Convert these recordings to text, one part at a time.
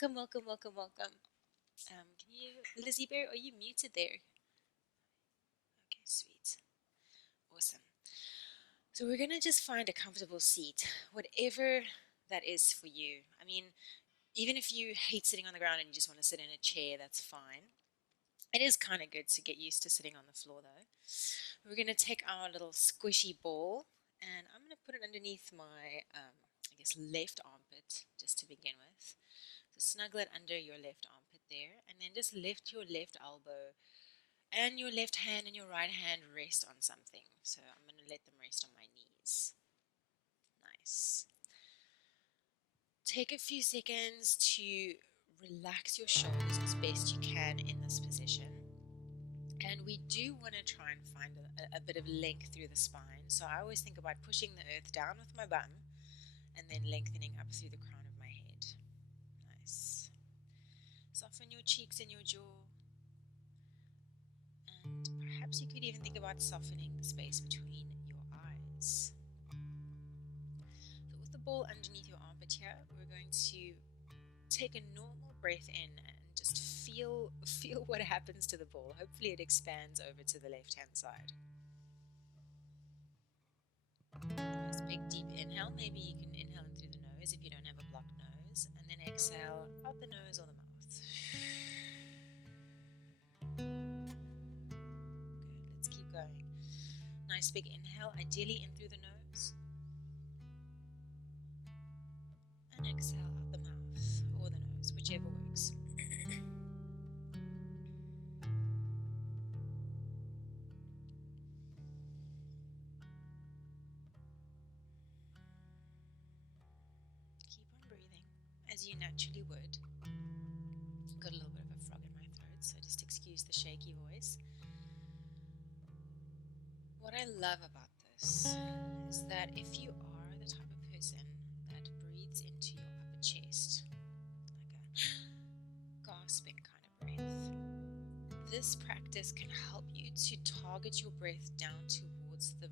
welcome, welcome, welcome, welcome. Can you, Lizzie Bear, are you muted there? Okay, sweet. Awesome. So we're going to just find a comfortable seat, whatever that is for you. I mean, even if you hate sitting on the ground and you just want to sit in a chair, that's fine. It is kind of good to get used to sitting on the floor though. We're going to take our little squishy ball and I'm going to put it underneath my, I guess, left armpit just to begin with. So snuggle it under your left armpit there and then just lift your left elbow and your left hand and your right hand rest on something. So I'm going to let them rest on my knees. Nice. Take a few seconds to relax your shoulders as best you can in this position. And we do want to try and find a bit of length through the spine. So I always think about pushing the earth down with my bum and then lengthening up through the crown of my head. Nice. Soften your cheeks and your jaw. And perhaps you could even think about softening the space between your eyes. So with the ball underneath your armpit here, we're going to take a normal breath in and just feel what happens to the ball. Hopefully it expands over to the left-hand side. Nice big deep inhale. Maybe you can inhale in through the nose if you don't have a blocked nose, and then exhale out the nose or the mouth. Good, let's keep going. Nice big inhale, ideally in through the nose, and exhale out the mouth or the nose, whichever works. Keep on breathing as you naturally would. Got a little bit of a frog in my throat, so just excuse the shaky voice. What I love about this is that if you are the type of person that breathes into your upper chest, like a gasping kind of breath, this practice can help you to target your breath down towards the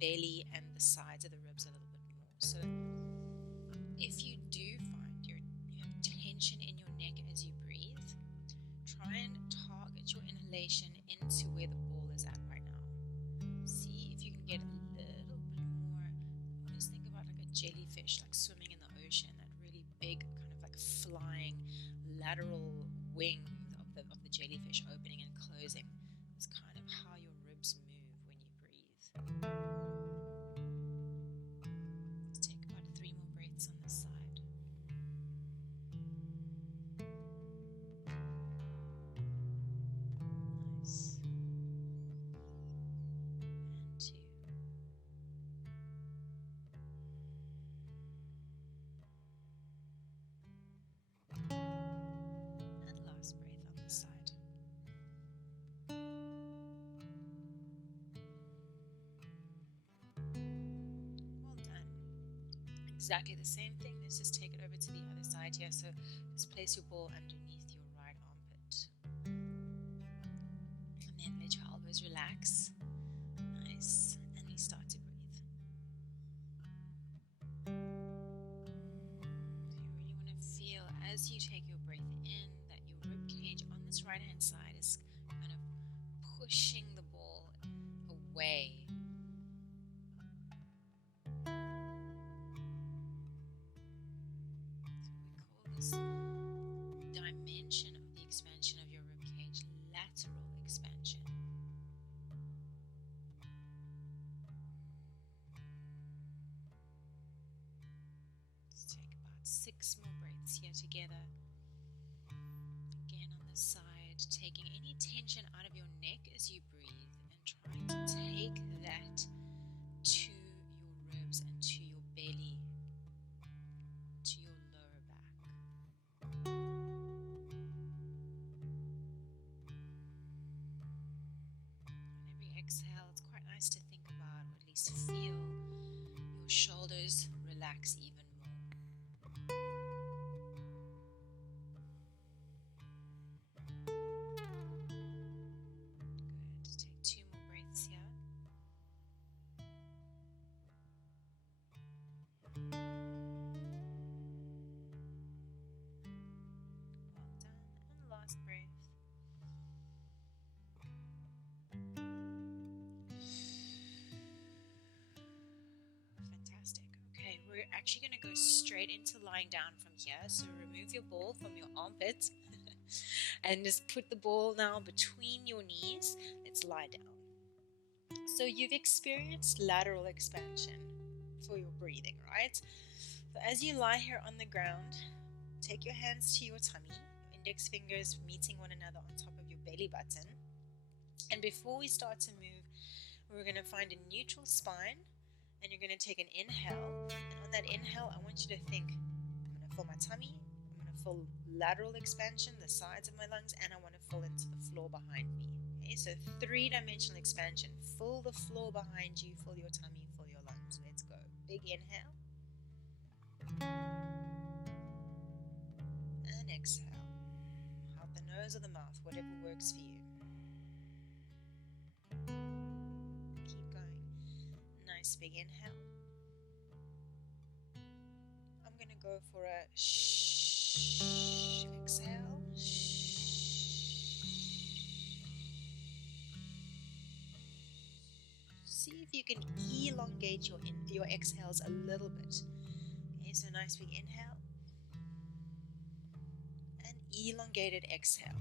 belly and the sides of the ribs a little bit more. So if you do find you have tension in your neck as you breathe, try and target your inhalation into where the ball is at right now. See if you can get a little bit more. Always think about like a jellyfish, like swimming in the ocean, that really big kind of like flying lateral wing of the jellyfish opening and closing. It's kind of how your ribs move when you breathe. Let's take about 3 more breaths on this side. Nice. And 2. And last breath on this side. Well done. Exactly the same thing. Let's just take it over to the other side here. So just place your ball underneath your right armpit. And then let your elbows relax. Nice. And you start to breathe. So you really want to feel as you take your breath in that your rib cage on this right hand side is kind of pushing the ball away. So we call this dimension of the expansion of your rib cage lateral expansion. Let's take about 6 more breaths here together. Again on this side, taking any tension out of your neck as you breathe and trying to take that to your ribs and to your belly, to your lower back. On every exhale, it's quite nice to think about, or at least feel, your shoulders relax even more. Good. Take 2 more breaths here. last breath. Fantastic. Okay, we're actually going to go straight into lying down from here. So remove your ball from your armpit and just put the ball now between your knees. Let's lie down. So you've experienced lateral expansion for your breathing, right? So as you lie here on the ground, take your hands to your tummy, your index fingers meeting one another on top of your belly button. And before we start to move, we're going to find a neutral spine, and you're going to take an inhale. And on that inhale, I want you to think, I'm going to fill my tummy, I'm going to fill lateral expansion, the sides of my lungs, and I want to fill into the floor behind me. Okay, so three-dimensional expansion. Fill the floor behind you, fill your tummy, fill your lungs. Let's go. Big inhale. And exhale. Out the nose or the mouth, whatever works for you. Keep going. Nice big inhale. I'm going to go for a shh. Exhale. See if you can elongate your exhales a little bit. Okay, so nice big inhale and elongated exhale.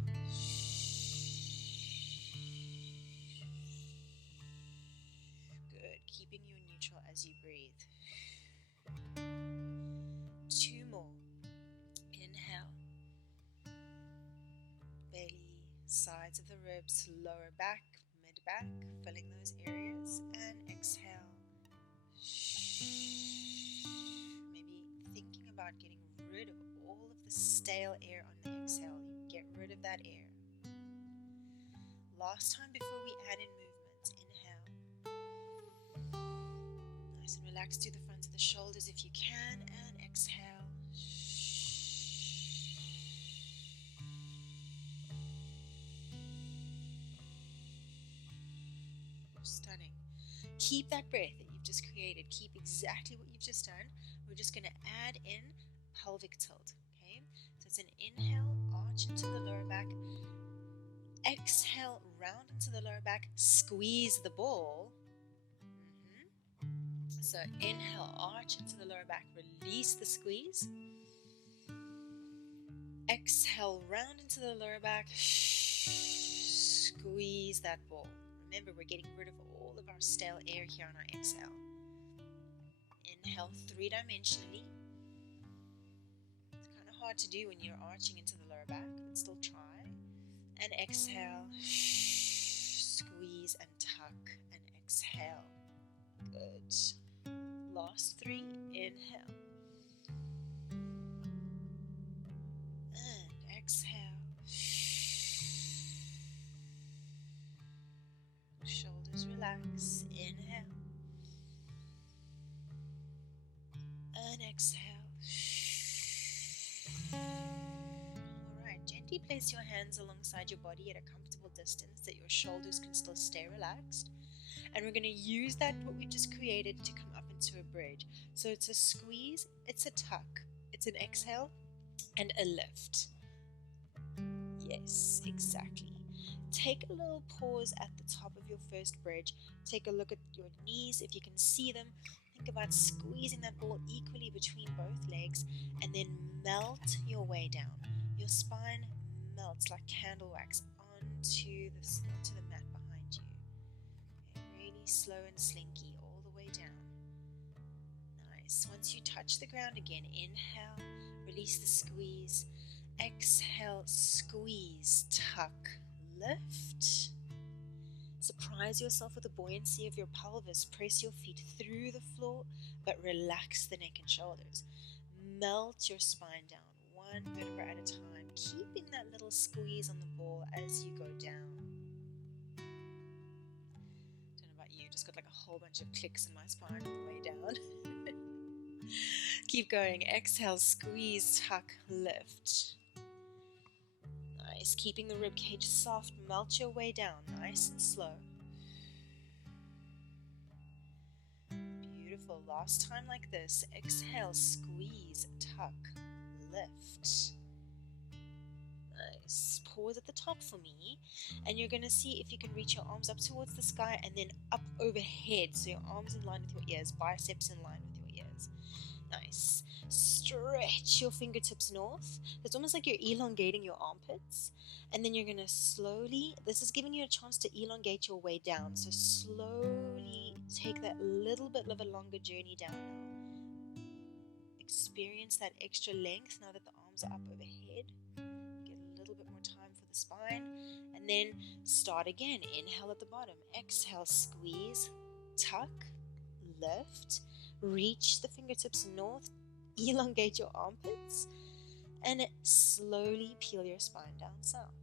Good, keeping you neutral as you breathe. 2 more. Inhale. Belly, sides of the ribs, lower back, mid-back, filling those areas, and exhale. Maybe thinking about getting rid of all of the stale air on the exhale. You get rid of that air. Last time before we add in movement. Inhale. Nice and relax through the front of the shoulders if you can, and exhale. Stunning. Keep that breath that you've just created. Keep exactly what you've just done. We're just going to add in pelvic tilt. Okay, so it's an inhale, arch into the lower back. Exhale, round into the lower back. Squeeze the ball. So inhale, arch into the lower back. Release the squeeze. Exhale, round into the lower back. Squeeze that ball. Remember, we're getting rid of all of our stale air here on our exhale. Inhale three-dimensionally. It's kind of hard to do when you're arching into the lower back, but still try. And exhale. Squeeze and tuck and exhale. Good. Last 3. Inhale. And exhale. Shoulders relax. Inhale. And exhale. Alright, gently place your hands alongside your body at a comfortable distance that your shoulders can still stay relaxed. And we're going to use that, what we just created, to come up into a bridge. So it's a squeeze, it's a tuck, it's an exhale, and a lift. Yes, exactly. Take a little pause at the top of your first bridge. Take a look at your knees if you can see them. Think about squeezing that ball equally between both legs, and then melt your way down. Your spine melts like candle wax onto the mat behind you. Okay, really slow and slinky all the way down. Nice. Once you touch the ground again, inhale, release the squeeze. Exhale, squeeze, tuck, lift. Surprise yourself with the buoyancy of your pelvis. Press your feet through the floor, but relax the neck and shoulders. Melt your spine down, one vertebra at a time, keeping that little squeeze on the ball as you go down. Don't know about you, just got like a whole bunch of clicks in my spine on the way down. Keep going. Exhale, squeeze, tuck, lift. Nice. Keeping the rib cage soft, melt your way down, nice and slow. Beautiful. Last time like this. Exhale, squeeze, tuck, lift. Nice. Pause at the top for me, and you're going to see if you can reach your arms up towards the sky and then up overhead. So your arms in line with your ears, biceps in line with your ears. Nice. Stretch your fingertips north. It's almost like you're elongating your armpits. And then you're going to slowly, this is giving you a chance to elongate your way down. So slowly take that little bit of a longer journey down now. Experience that extra length now that the arms are up overhead. Get a little bit more time for the spine. And then start again. Inhale at the bottom. Exhale, squeeze, tuck, lift. Reach the fingertips north. Elongate your armpits. And slowly peel your spine down south.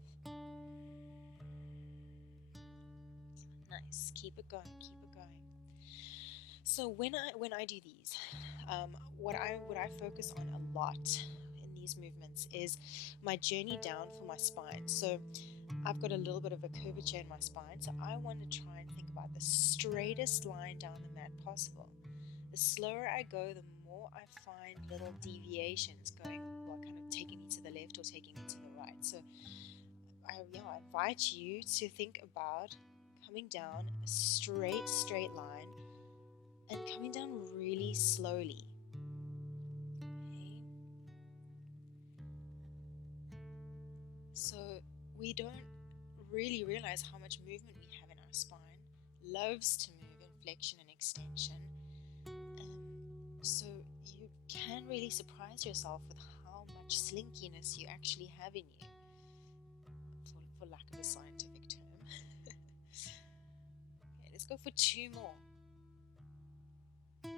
Nice. Keep it going. Keep it going. So when I do these, what I focus on a lot in these movements is my journey down for my spine. So I've got a little bit of a curvature in my spine, so I want to try and think about the straightest line down the mat possible. The slower I go, the more I find little deviations going, well, kind of taking me to the left or taking me to the right. So I invite you to think about coming down a straight line and coming down really slowly. Okay. So we don't really realize how much movement we have in our spine. Loves to move in flexion and extension. So you can really surprise yourself with how much slinkiness you actually have in you, for lack of a scientific term. Okay, let's go for 2 more. You're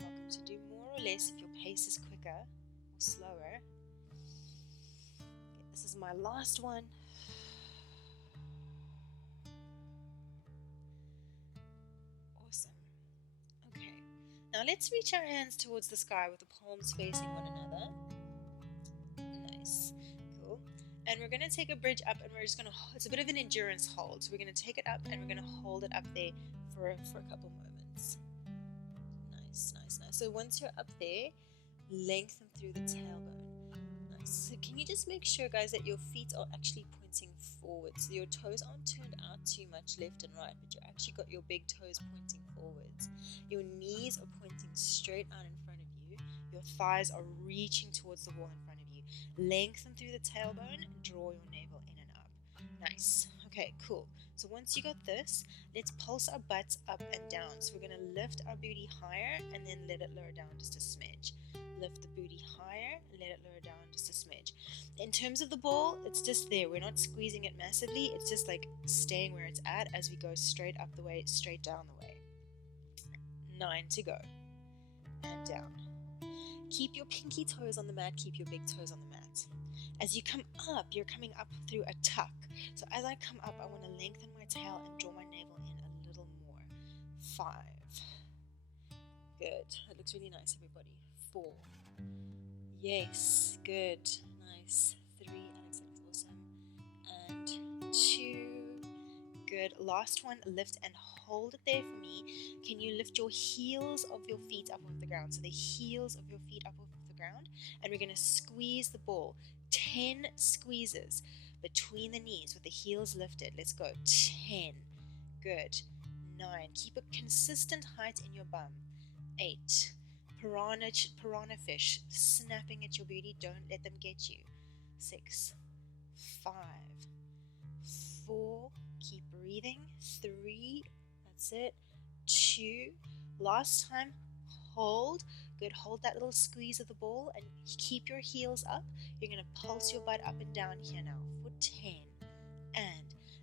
welcome to do more or less if your pace is quicker or slower. Okay, this is my last one. Awesome. Okay. Now let's reach our hands towards the sky with the palms facing one another. Nice. Cool. And we're going to take a bridge up, and we're just going to, it's a bit of an endurance hold. So we're going to take it up and we're going to hold it up there for a couple moments. Nice, nice, nice. So once you're up there, lengthen through the tailbone. Nice. So can you just make sure, guys, that your feet are actually pointing forwards? So your toes aren't turned out too much left and right, but you actually got your big toes pointing forwards. Your knees are pointing straight out in front of you. Your thighs are reaching towards the wall in front of you. Lengthen through the tailbone and draw your navel in and up. Nice. Okay, cool. So once you got this, let's pulse our butts up and down. So we're going to lift our booty higher and then let it lower down just a smidge. Lift the booty higher, let it lower down just a smidge. In terms of the ball, it's just there. We're not squeezing it massively. It's just like staying where it's at as we go straight up the way, straight down the way. 9 to go. And down. Keep your pinky toes on the mat. Keep your big toes on the mat. As you come up, you're coming up through a tuck. So as I come up, I want to lengthen my tail and draw my navel in a little more. 5. Good. That looks really nice, everybody. 4. Yes. Good. Nice. 3. Alex, that looks awesome. And 2. Good. Last one. Lift and hold it there for me. Can you lift your heels of your feet up off the ground? So the heels of your feet up off the ground. And we're going to squeeze the ball. 10 squeezes between the knees with the heels lifted. Let's go. 10. Good. 9. Keep a consistent height in your bum. 8. Piranha fish snapping at your booty. Don't let them get you. 6. 5. 4. Keep breathing. 3. That's it. 2. Last time. Hold. Good. Hold that little squeeze of the ball and keep your heels up. You're going to pulse your butt up and down here now for 10.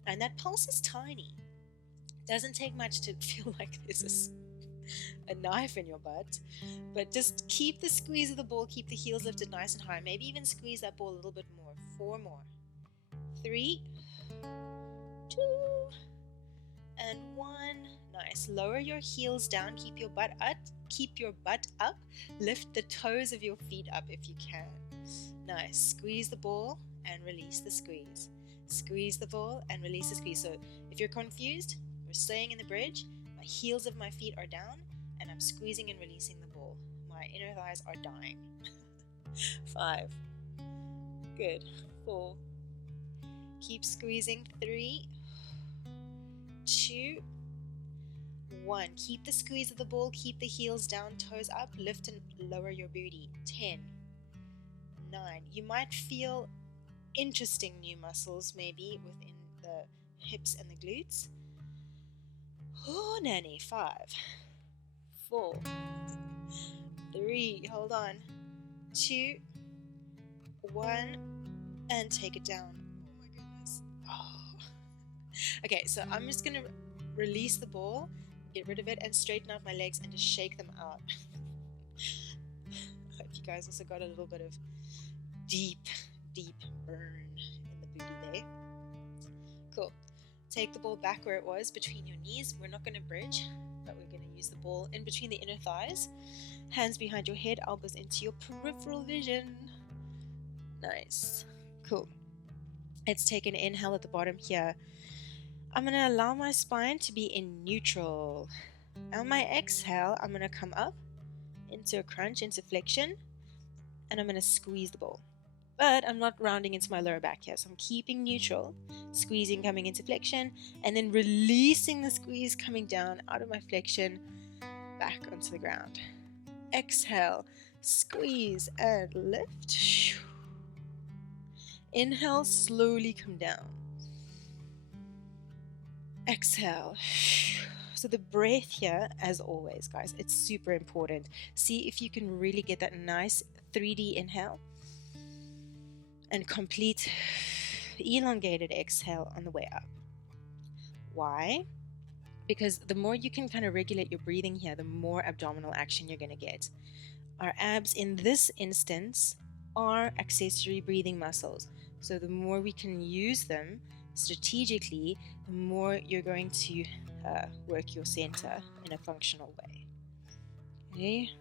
And that pulse is tiny. It doesn't take much to feel like there's a knife in your butt. But just keep the squeeze of the ball. Keep the heels lifted nice and high. Maybe even squeeze that ball a little bit more. 4 more. 3. 2. And 1. Nice. Lower your heels down. Keep your butt up. Keep your butt up. Lift the toes of your feet up if you can. Nice. Squeeze the ball and release the squeeze. Squeeze the ball and release the squeeze. So if you're confused, we're staying in the bridge. My heels of my feet are down and I'm squeezing and releasing the ball. My inner thighs are dying. 5. Good. 4. Keep squeezing. 3, 2, 1. Keep the squeeze of the ball. Keep the heels down, toes up. Lift and lower your booty. 10, 9. You might feel interesting new muscles maybe within the hips and the glutes. Oh, nanny. 5, 4, 3. Hold on. 2, 1. And take it down. Oh my goodness. Oh. Okay, so I'm just gonna release the ball, get rid of it, and straighten out my legs and just shake them out. I hope you guys also got a little bit of deep burn in the booty there. Cool. Take the ball back where it was, between your knees. We're not gonna bridge, but we're gonna use the ball in between the inner thighs. Hands behind your head, elbows into your peripheral vision. Nice. Cool. Let's take an inhale at the bottom here. I'm going to allow my spine to be in neutral. On my exhale, I'm going to come up into a crunch, into flexion, and I'm going to squeeze the ball. But I'm not rounding into my lower back here, so I'm keeping neutral, squeezing, coming into flexion, and then releasing the squeeze, coming down out of my flexion, back onto the ground. Exhale, squeeze and lift. Inhale, slowly come down. Exhale. So the breath here, as always, guys, it's super important. See if you can really get that nice 3D inhale and complete elongated exhale on the way up. Why? Because the more you can kind of regulate your breathing here, the more abdominal action you're going to get. Our abs in this instance are accessory breathing muscles. So the more we can use them strategically, the more you're going to work your center in a functional way. Okay,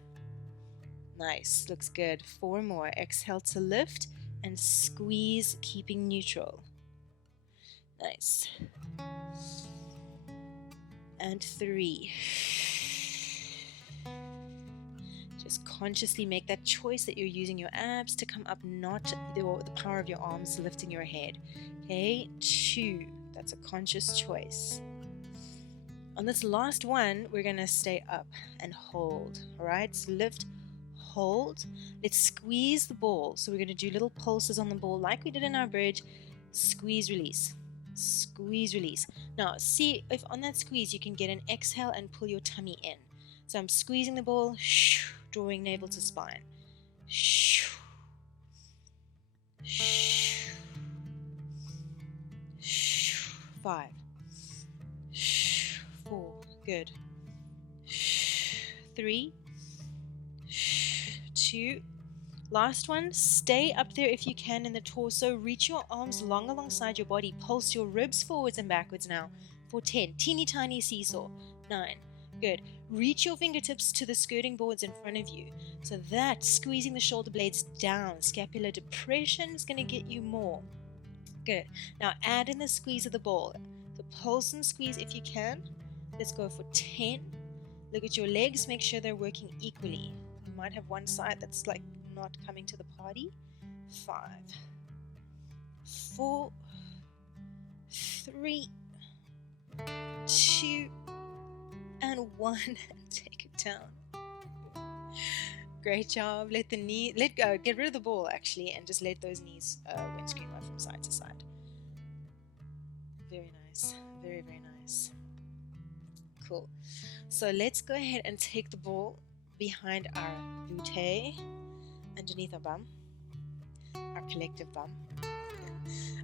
nice, looks good. 4 more. Exhale to lift and squeeze, keeping neutral. Nice. And 3. Just consciously make that choice that you're using your abs to come up, not the power of your arms lifting your head. Okay, 2. That's a conscious choice. On this last one, we're going to stay up and hold. All right, so lift, hold. Let's squeeze the ball. So we're going to do little pulses on the ball like we did in our bridge. Squeeze, release. Squeeze, release. Now, see if on that squeeze you can get an exhale and pull your tummy in. So I'm squeezing the ball, drawing navel to spine. 5, 4, good. 3, 2, last one. Stay up there if you can in the torso. Reach your arms long alongside your body. Pulse your ribs forwards and backwards now for 10. Teeny tiny seesaw. 9, good. Reach your fingertips to the skirting boards in front of you. So that, squeezing the shoulder blades down, scapular depression is going to get you more. Good. Now add in the squeeze of the ball. So pulse and squeeze if you can. Let's go for 10. Look at your legs. Make sure they're working equally. You might have one side that's like not coming to the party. 5, 4, 3, 2, and 1. Take it down. Great job. Let go. Get rid of the ball actually, and just let those knees windscreen out from side to side. Very nice. Very, very nice. Cool. So let's go ahead and take the ball behind our glute, underneath our bum, our collective bum.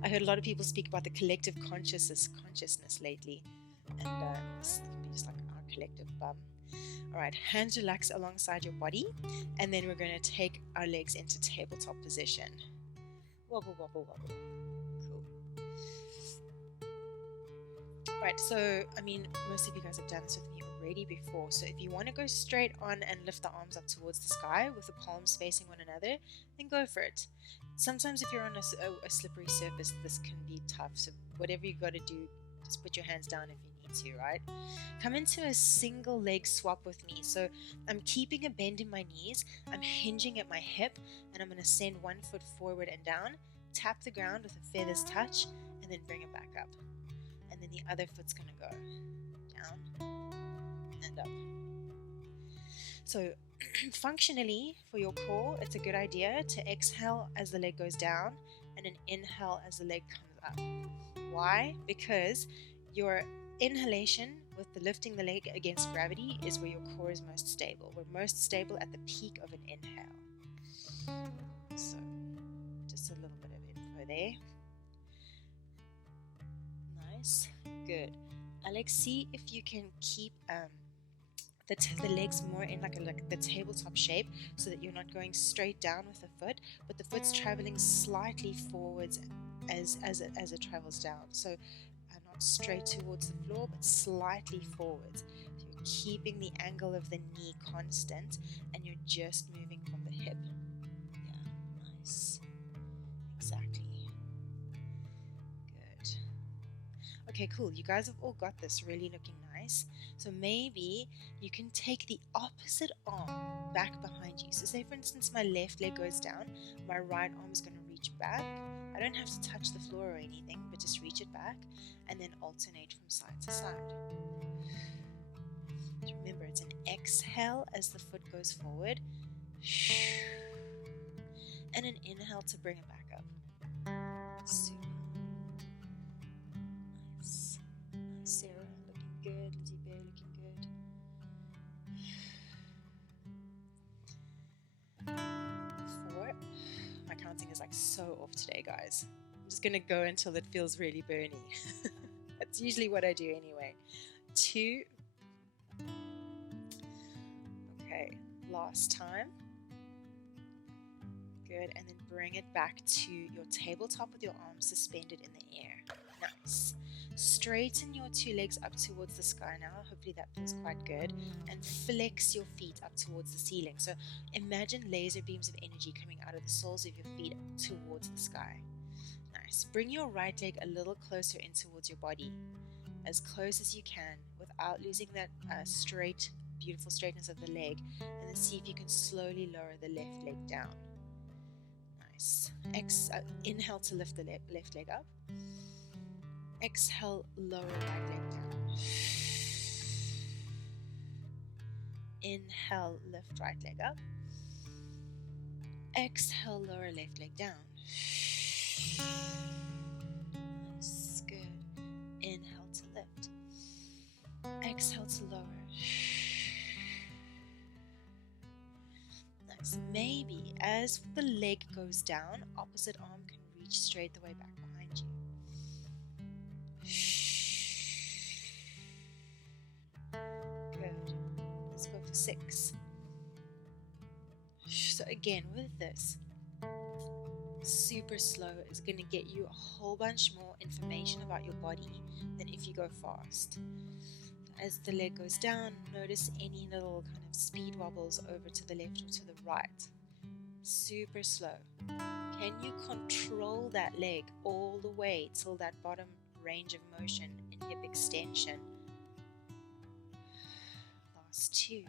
I heard a lot of people speak about the collective consciousness lately, and this can be just like our collective bum. All right, hands relax alongside your body, and then we're going to take our legs into tabletop position. Wobble, wobble, wobble. Cool. Right, so, I mean, most of you guys have done this with me already before, so if you want to go straight on and lift the arms up towards the sky with the palms facing one another, then go for it. Sometimes if you're on a slippery surface, this can be tough, so whatever you got to do, just put your hands down if you need to, right? Come into a single leg swap with me. So I'm keeping a bend in my knees, I'm hinging at my hip, and I'm going to send one foot forward and down, tap the ground with a feather's touch, and then bring it back up. And then the other foot's going to go down and up. So functionally, for your core, it's a good idea to exhale as the leg goes down and an inhale as the leg comes up. Why? Because your inhalation with the lifting the leg against gravity is where your core is most stable. We're most stable at the peak of an inhale. So just a little bit of info there. Nice. Good. Alex, see if you can keep the legs more in like the tabletop shape, so that you're not going straight down with the foot, but the foot's traveling slightly forwards as it travels down. So not straight towards the floor, but slightly forwards. So you're keeping the angle of the knee constant, and you're just moving from the hip. Yeah, nice. Exactly. Good. Okay, cool. You guys have all got this really looking nice. So maybe you can take the opposite arm back behind you. So say, for instance, my left leg goes down, my right arm is going to reach back. I don't have to touch the floor or anything, but just reach it back and then alternate from side to side. So remember, it's an exhale as the foot goes forward, and an inhale to bring it back up. Super. Nice. Nice, Sarah. Looking good. Lizzie Bear looking good. 4. My counting is like so off today, guys. I'm just going to go until it feels really burny. That's usually what I do anyway. 2. Okay, last time. Good, and then bring it back to your tabletop with your arms suspended in the air. Nice. Straighten your 2 legs up towards the sky now. Hopefully that feels quite good. And flex your feet up towards the ceiling. So imagine laser beams of energy coming out of the soles of your feet towards the sky. Nice. Bring your right leg a little closer in towards your body, as close as you can, without losing that beautiful straightness of the leg. And then see if you can slowly lower the left leg down. Nice. Inhale to lift the left leg up. Exhale, lower right leg down. Inhale, lift right leg up. Exhale, lower left leg down. Nice, good. Inhale to lift. Exhale to lower. Nice. Maybe as the leg goes down, opposite arm can reach straight the way back behind you. Good. Let's go for 6. So again, with this, super slow is going to get you a whole bunch more information about your body than if you go fast. As the leg goes down, notice any little kind of speed wobbles over to the left or to the right. Super slow. Can you control that leg all the way till that bottom range of motion in hip extension? Last 2.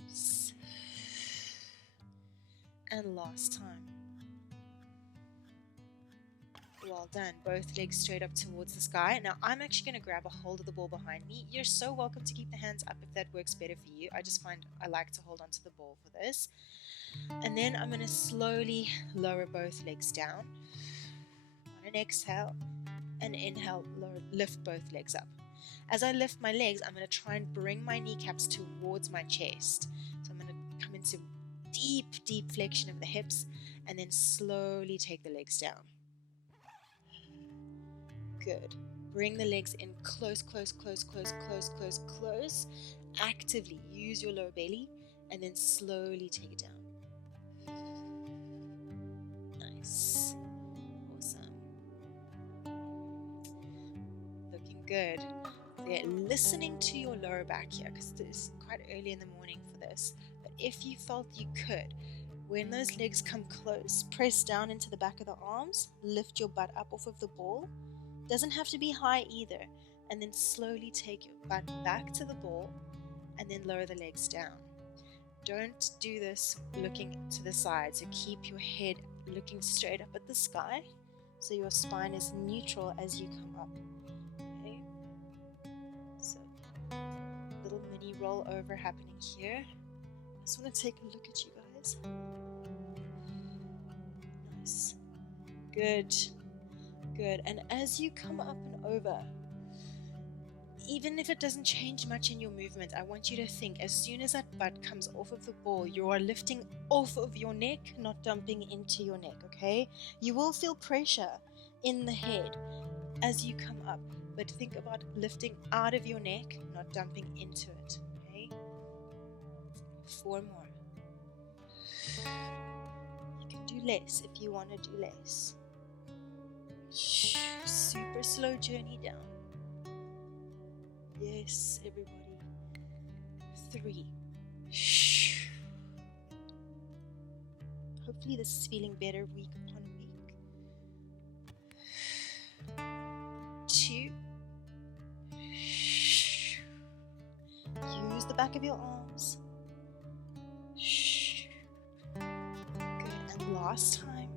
Nice. And last time. Well done. Both legs straight up towards the sky. Now I'm actually going to grab a hold of the ball behind me. You're so welcome to keep the hands up if that works better for you. I just find I like to hold onto the ball for this. And then I'm going to slowly lower both legs down. On an exhale, and inhale, lift both legs up. As I lift my legs, I'm going to try and bring my kneecaps towards my chest. So I'm going to come into deep flexion of the hips, and then slowly take the legs down. Good. Bring the legs in close. Actively use your lower belly, and then slowly take it down. Nice. Awesome. Looking good. So yeah, listening to your lower back here, because it's quite early in the morning for this. But if you felt you could, when those legs come close, press down into the back of the arms, lift your butt up off of the ball. Doesn't have to be high either. And then slowly take your butt back to the ball and then lower the legs down. Don't do this looking to the side. So keep your head You're looking straight up at the sky, so your spine is neutral as you come up. Okay, so little mini roll over happening here. I just want to take a look at you guys. Nice. Good. Good. And as you come up and over, even if it doesn't change much in your movement, I want you to think as soon as that butt comes off of the ball, you are lifting off of your neck, not dumping into your neck, okay? You will feel pressure in the head as you come up, but think about lifting out of your neck, not dumping into it, okay? 4 more. You can do less if you want to do less. Super slow journey down. Yes, everybody. 3. Hopefully this is feeling better week upon week. 2. Use the back of your arms. Good. And last time.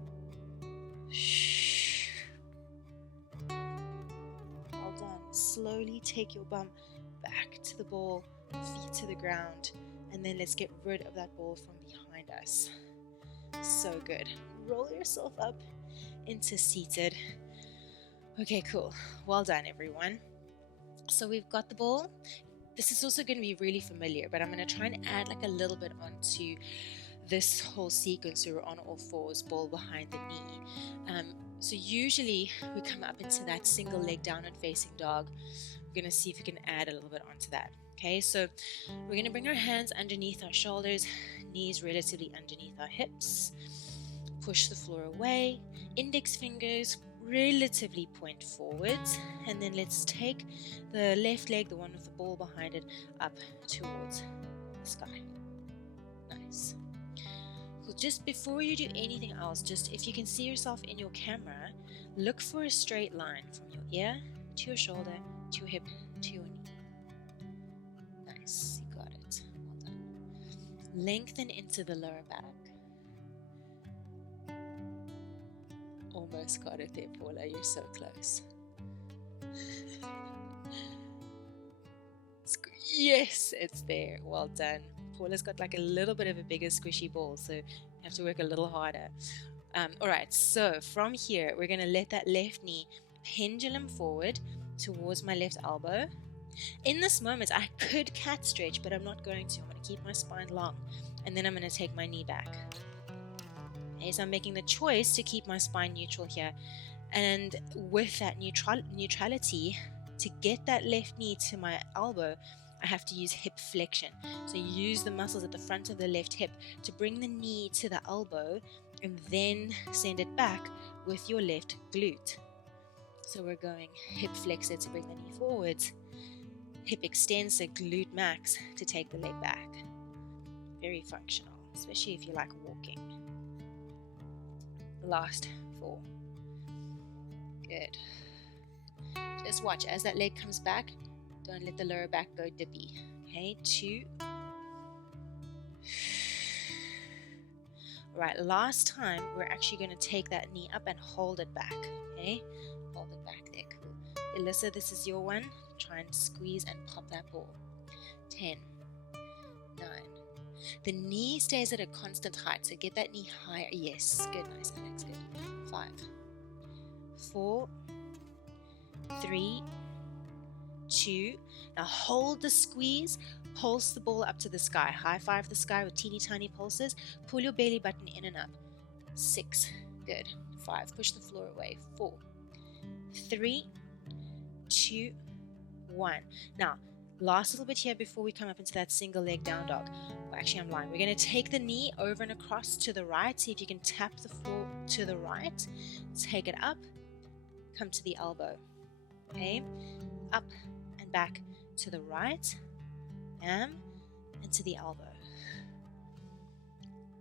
Well done. Slowly take your bum back to the ball, feet to the ground, and then let's get rid of that ball from behind us. So good. Roll yourself up into seated. Okay, cool. Well done, everyone. So we've got the ball. This is also going to be really familiar, but I'm going to try and add like a little bit onto this whole sequence. So we're on all fours, ball behind the knee. So usually we come up into that single leg down and facing dog. We're going to see if we can add a little bit onto that. Okay, so we're going to bring our hands underneath our shoulders, knees relatively underneath our hips. Push the floor away, index fingers relatively point forwards, and then let's take the left leg, the one with the ball behind it, up towards the sky. Nice. So just before you do anything else, just if you can see yourself in your camera, look for a straight line from your ear to your shoulder, to your hip, to your knee. Nice, you got it. Well done. Lengthen into the lower back. Almost got it there, Paula. You're so close. Yes, it's there. Well done. Paula's got like a little bit of a bigger squishy ball, so you have to work a little harder. All right, so from here, we're going to let that left knee pendulum forward towards my left elbow. In this moment, I could cat stretch, but I'm not going to. I'm going to keep my spine long, and then I'm going to take my knee back. Okay, so I'm making the choice to keep my spine neutral here, and with that neutrality, to get that left knee to my elbow, I have to use hip flexion. So use the muscles at the front of the left hip to bring the knee to the elbow, and then send it back with your left glute. So we're going hip flexor to bring the knee forwards, hip extensor, glute max to take the leg back. Very functional, especially if you like walking. Last 4. Good. Just watch as that leg comes back. Don't let the lower back go dippy. Okay, 2. Alright, last time we're actually going to take that knee up and hold it back. Okay, hold it back there. Cool. Alyssa, this is your one. Try and squeeze and pop that ball. 10, 9. The knee stays at a constant height, so get that knee higher. Yes, good, nice, Alex, good. 5, 4, 3, 2. Now hold the squeeze, pulse the ball up to the sky. High five the sky with teeny tiny pulses. Pull your belly button in and up. 6, good. 5, push the floor away. 4, 3, 2, 1. Now, last little bit here before we come up into that single leg down dog. Well, actually, I'm lying. We're going to take the knee over and across to the right. See if you can tap the floor to the right. Take it up. Come to the elbow. Okay. Up and back to the right. And to the elbow.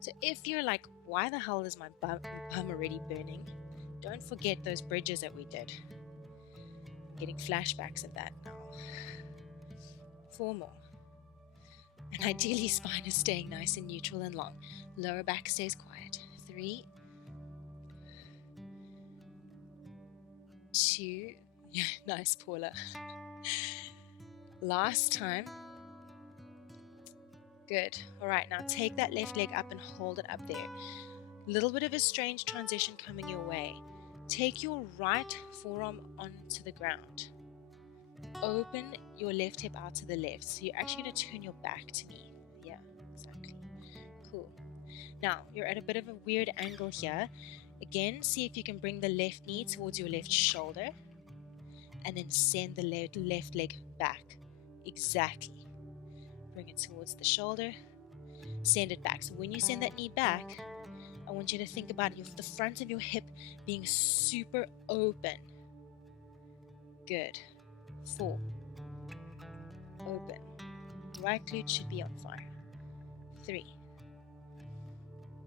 So if you're like, why the hell is my bum already burning? Don't forget those bridges that we did. I'm getting flashbacks of that now. 4 more. And ideally, spine is staying nice and neutral and long. Lower back stays quiet. 3, 2. Yeah, nice, Paula. Last time. Good. All right, now take that left leg up and hold it up there. Little bit of a strange transition coming your way. Take your right forearm onto the ground. Open your left hip out to the left. So you're actually going to turn your back to me. Yeah, exactly. Cool. Now, you're at a bit of a weird angle here. Again, see if you can bring the left knee towards your left shoulder. And then send the left leg back. Exactly. Bring it towards the shoulder. Send it back. So when you send that knee back, I want you to think about the front of your hip being super open. Good. 4. Open. Right glute should be on fire. 3.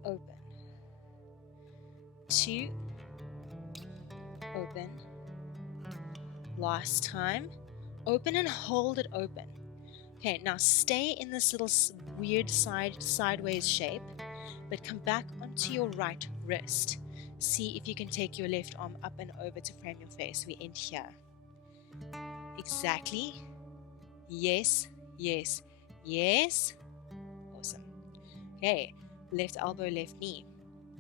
Open. 2. Open. Last time. Open and hold it open. Okay, now stay in this little weird sideways shape, but come back onto your right wrist. See if you can take your left arm up and over to frame your face. We end here. Exactly. Yes, yes, yes. Awesome. Okay, left elbow, left knee.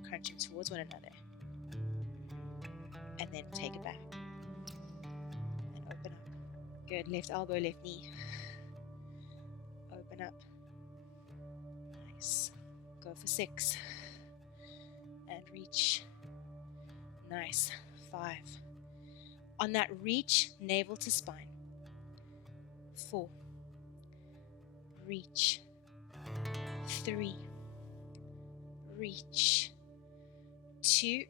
Crunching towards one another. And then take it back. And open up. Good, left elbow, left knee. Open up. Nice. Go for 6. And reach. Nice. 5. On that reach, navel to spine. 4. Reach. 3. Reach. 2.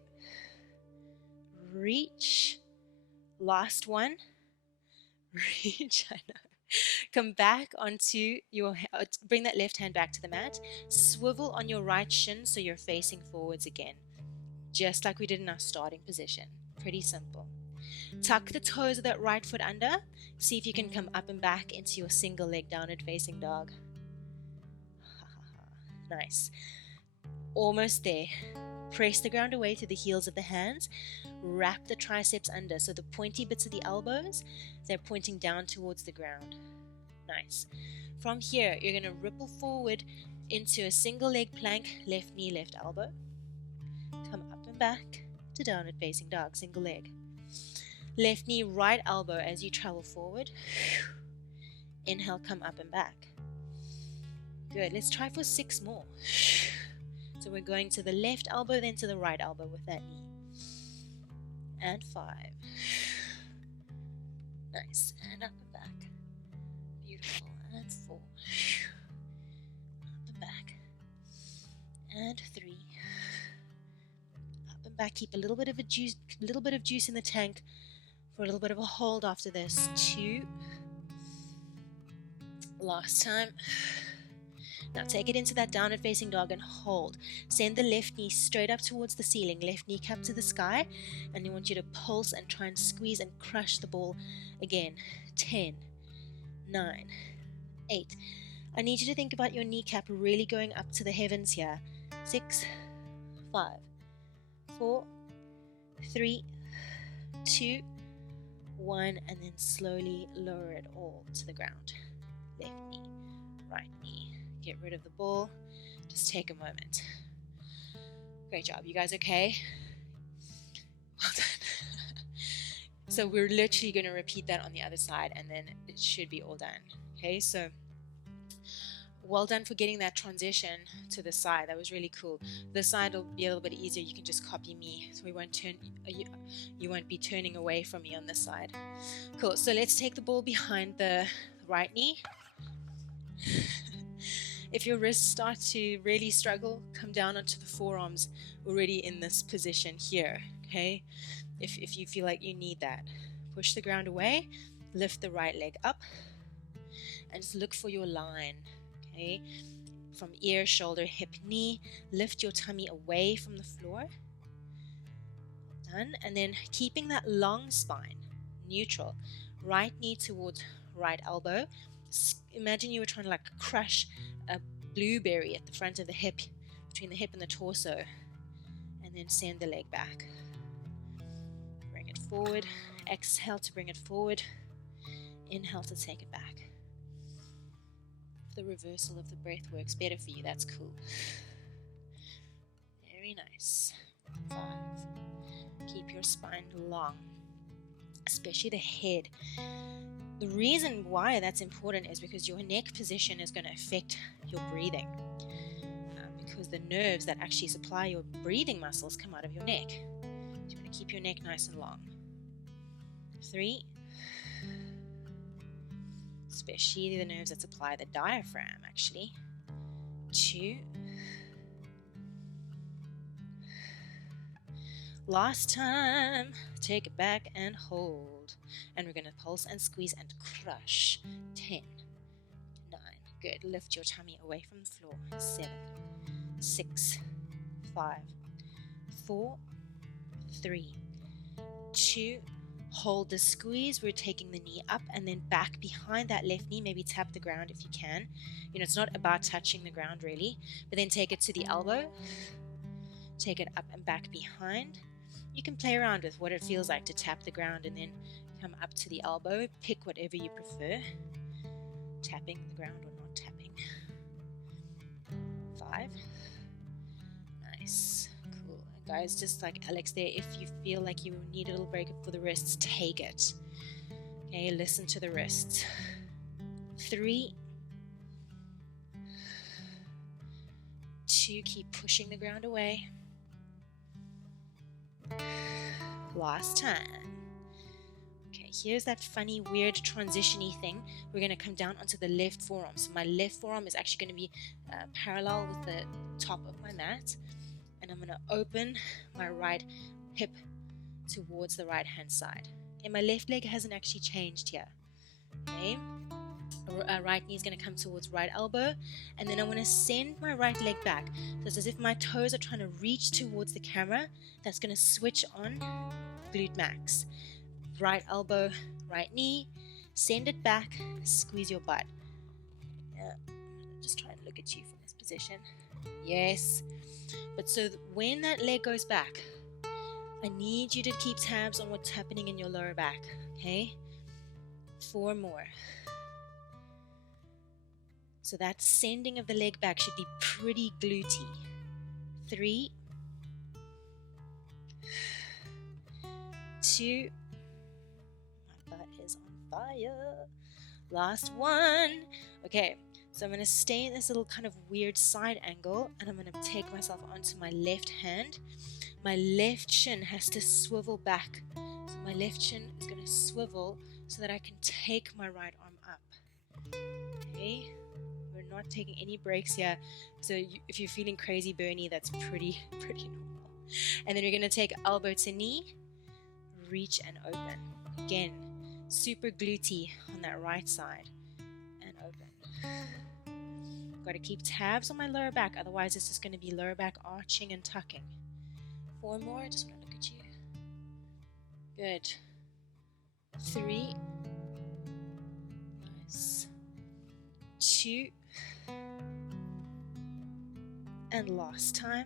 Reach. Last one. Reach. I know. Come back onto your, bring that left hand back to the mat. Swivel on your right shin so you're facing forwards again. Just like we did in our starting position. Pretty simple. Tuck the toes of that right foot under. See if you can come up and back into your single leg downward facing dog. Nice. Almost there. Press the ground away to the heels of the hands. Wrap the triceps under. So the pointy bits of the elbows, they're pointing down towards the ground. Nice. From here, you're going to ripple forward into a single leg plank, left knee, left elbow. Come up and back to downward facing dog, single leg. Left knee, right elbow as you travel forward. Inhale, come up and back. Good. Let's try for 6 more. So we're going to the left elbow, then to the right elbow with that knee. And 5. Nice. And up and back. Beautiful. And 4. Up and back. And 3. Up and back. Keep a little bit of juice in the tank for a little bit of a hold after this. 2. Last time. Now take it into that downward facing dog and hold. Send the left knee straight up towards the ceiling, left kneecap to the sky, and I want you to pulse and try and squeeze and crush the ball again. 10, 9, 8. I need you to think about your kneecap really going up to the heavens here. 6, 5, 4, 3, 2, 1, and then slowly lower it all to the ground. Left knee, right knee. Get rid of the ball. Just take a moment. Great job. You guys okay? Well done. So we're literally going to repeat that on the other side and then it should be all done. Okay, so well done for getting that transition to the side. That was really cool. The side will be a little bit easier. You can just copy me. So we won't turn, you won't be turning away from me on this side. Cool. So let's take the ball behind the right knee. If your wrists start to really struggle, come down onto the forearms already in this position here, okay? If you feel like you need that. Push the ground away, lift the right leg up, and just look for your line, okay? From ear, shoulder, hip, knee, lift your tummy away from the floor. Done. And then keeping that long spine, neutral. Right knee towards right elbow. Imagine you were trying to like crush a blueberry at the front of the hip, between the hip and the torso, and then send the leg back. Bring it forward. Exhale to bring it forward. Inhale to take it back. If the reversal of the breath works better for you, that's cool. Very nice. 5. Keep your spine long, especially the head. The reason why that's important is because your neck position is going to affect your breathing. Because the nerves that actually supply your breathing muscles come out of your neck. So you want to keep your neck nice and long. 3. Especially the nerves that supply the diaphragm, actually. 2. Last time. Take it back and hold. And we're going to pulse and squeeze and crush. 10. 9. Good. Lift your tummy away from the floor. 7. 6. 5. 4. 3. 2. Hold the squeeze. We're taking the knee up and then back behind that left knee. Maybe tap the ground if you can. It's not about touching the ground really, but then take it to the elbow. Take it up and back behind. You can play around with what it feels like to tap the ground and then come up to the elbow. Pick whatever you prefer. Tapping the ground or not tapping. 5. Nice. Cool. And guys, just like Alex there, if you feel like you need a little break for the wrists, take it. Okay, listen to the wrists. 3. 2, keep pushing the ground away. Last time. Okay, here's that funny, weird transition-y thing. We're going to come down onto the left forearm. So my left forearm is actually going to be parallel with the top of my mat. And I'm going to open my right hip towards the right-hand side. And my left leg hasn't actually changed here. Okay. Right knee is going to come towards right elbow, and then I want to send my right leg back. So it's as if my toes are trying to reach towards the camera. That's going to switch on glute max. Right elbow, right knee, send it back, squeeze your butt. Just try and look at you from this position. Yes. But so when that leg goes back, I need you to keep tabs on what's happening in your lower back. Okay? 4 more. So that sending of the leg back should be pretty glutey. 3. 2. My butt is on fire. Last one. Okay, so I'm going to stay in this little kind of weird side angle, and I'm going to take myself onto my left hand. My left shin has to swivel back. So my left shin is going to swivel so that I can take my right arm up. Okay. We're not taking any breaks here, so if you're feeling crazy Bernie, that's pretty normal. And then we're going to take elbow to knee, reach and open. Again, super glutey on that right side, and open. Got to keep tabs on my lower back, otherwise it's just going to be lower back arching and tucking. 4 more, just want to look at you. Good. 3. Nice. 2. And last time.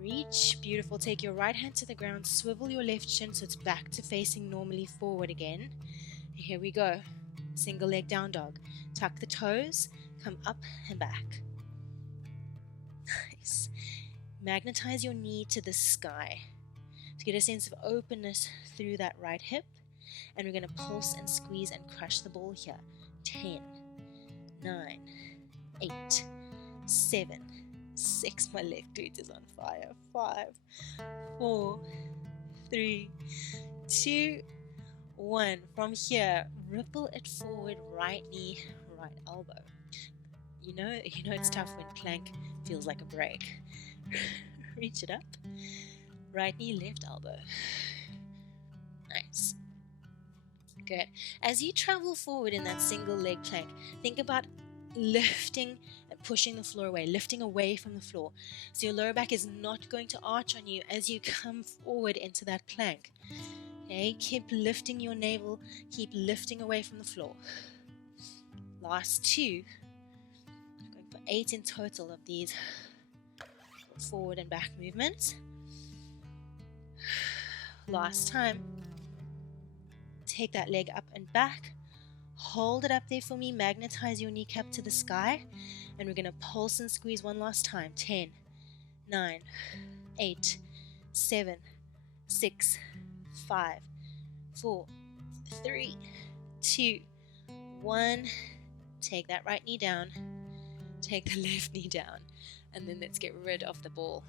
Reach. Beautiful. Take your right hand to the ground. Swivel your left shin so it's back to facing normally forward again. Here we go. Single leg down dog. Tuck the toes. Come up and back. Nice. Magnetize your knee to the sky to get a sense of openness through that right hip. And we're going to pulse and squeeze and crush the ball here. 10, 9, 8, 7, 6. My left glute is on fire. 5, 4, 3, 2, 1. From here, ripple it forward, right knee, right elbow. You know it's tough when plank feels like a break. Reach it up. Right knee, left elbow. Nice. Good. As you travel forward in that single leg plank, think about lifting and pushing the floor away, lifting away from the floor. So your lower back is not going to arch on you as you come forward into that plank. Okay, keep lifting your navel, keep lifting away from the floor. Last 2. I'm going for 8 in total of these forward and back movements. Last time. Take that leg up and back. Hold it up there for me. Magnetize your kneecap to the sky. And we're going to pulse and squeeze one last time. 10, 9, 8, 7, 6, 5, 4, 3, 2, 1. Take that right knee down. Take the left knee down. And then let's get rid of the ball.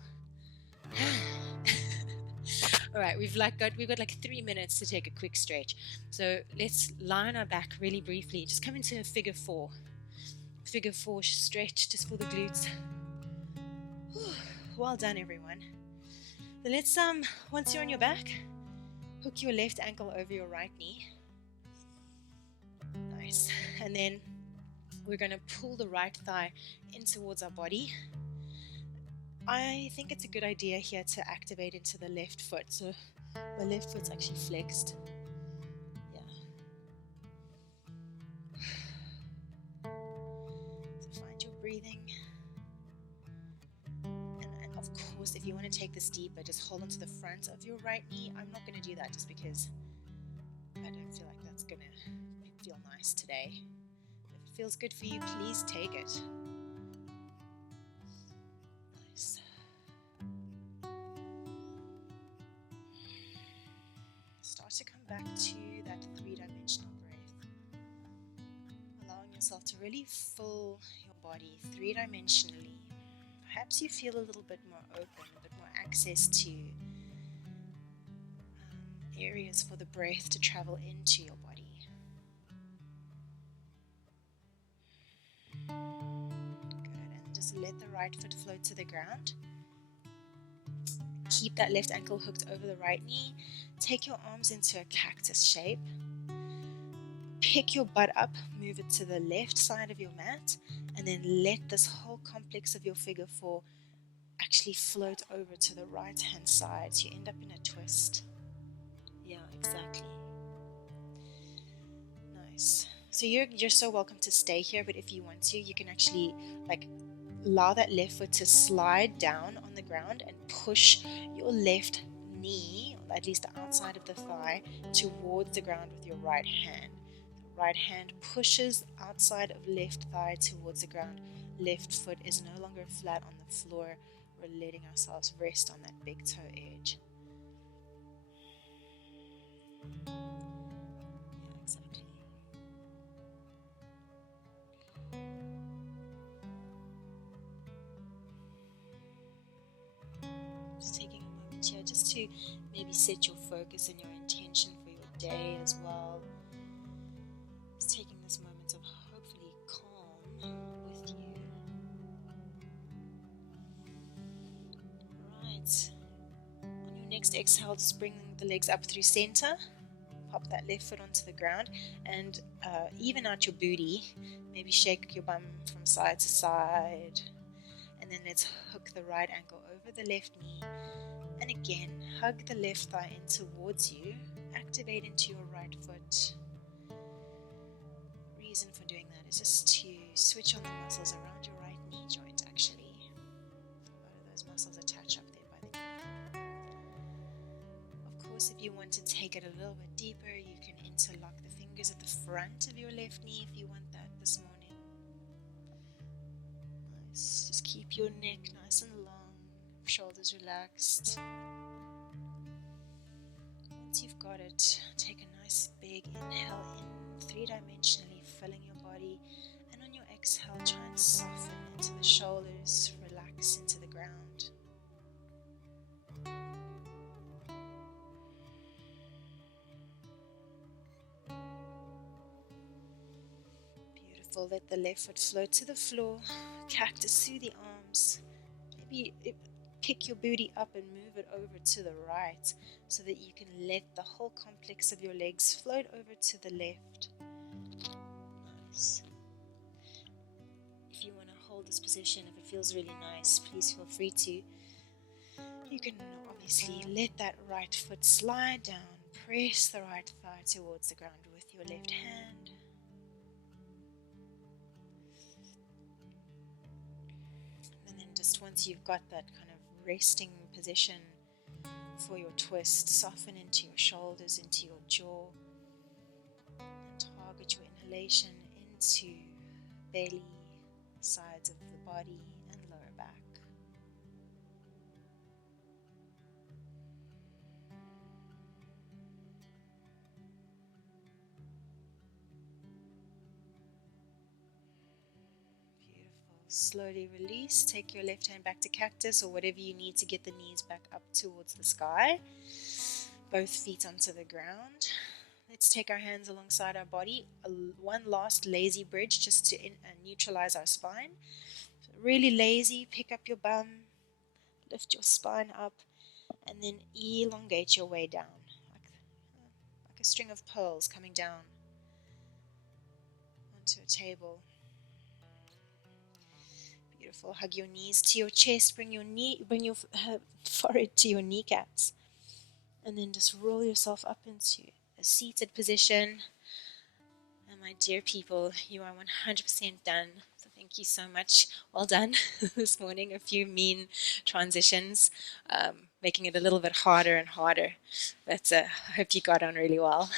All right, we've got like 3 minutes to take a quick stretch. So let's lie on our back really briefly. Just come into a figure 4. Figure 4 stretch just for the glutes. Well done, everyone. So let's once you're on your back, hook your left ankle over your right knee. Nice. And then we're going to pull the right thigh in towards our body. I think it's a good idea here to activate into the left foot. So my left foot's actually flexed. Yeah. So find your breathing. And of course, if you want to take this deeper, just hold onto the front of your right knee. I'm not going to do that just because I don't feel like that's going to feel nice today. If it feels good for you, please take it. Nice. Start to come back to that 3-dimensional breath. Allowing yourself to really fill your body 3-dimensionally. Perhaps you feel a little bit more open, a bit more access to areas for the breath to travel into your body. Good, and just let the right foot float to the ground. Keep that left ankle hooked over the right knee. Take your arms into a cactus shape. Pick your butt up, move it to the left side of your mat, and then let this whole complex of your figure 4 actually float over to the right hand side. So you end up in a twist. Yeah, exactly. Nice. So you're so welcome to stay here, but if you want to, you can actually allow that left foot to slide down on the ground and push your left knee, or at least the outside of the thigh, towards the ground with your right hand. The right hand pushes outside of left thigh towards the ground. Left foot is no longer flat on the floor. We're letting ourselves rest on that big toe edge. Yeah, exactly. Just taking a moment here just to maybe set your focus and your intention for your day as well. Just taking this moment of hopefully calm with you. Right. On your next exhale, just bring the legs up through center. Pop that left foot onto the ground and even out your booty. Maybe shake your bum from side to side. And then let's hook the right ankle over the left knee. And again, hug the left thigh in towards you. Activate into your right foot. Reason for doing that is just to switch on the muscles around your right knee joint, actually. A lot of those muscles attach up there by the knee. Of course, if you want to take it a little bit deeper, you can interlock the fingers at the front of your left knee if you want that this morning. Nice. Just keep your neck nice and long, shoulders relaxed. Once you've got it, take a nice big inhale in, 3-dimensionally filling your body, and on your exhale, try and soften into the shoulders, relax into the ground. Beautiful. Let the left foot float to the floor, cactus through the arms. Maybe pick your booty up and move it over to the right so that you can let the whole complex of your legs float over to the left. Nice. If you want to hold this position, if it feels really nice, please feel free to. You can obviously let that right foot slide down, press the right thigh towards the ground with your left hand. And then just once you've got that kind of resting position, for your twist. Soften into your shoulders, into your jaw, and target your inhalation into belly, sides of the body, and lower back. Beautiful. Slowly release. Take your left hand back to cactus or whatever you need to get the knees back up towards the sky. Both feet onto the ground. Let's take our hands alongside our body. One last lazy bridge just to neutralize our spine. So really lazy, pick up your bum, lift your spine up, and then elongate your way down. Like a string of pearls coming down onto a table. Beautiful. Hug your knees to your chest. Bring your forehead to your kneecaps. And then just roll yourself up into a seated position. And my dear people, you are 100% done. So thank you so much. Well done this morning. A few mean transitions, making it a little bit harder and harder. But I hope you got on really well.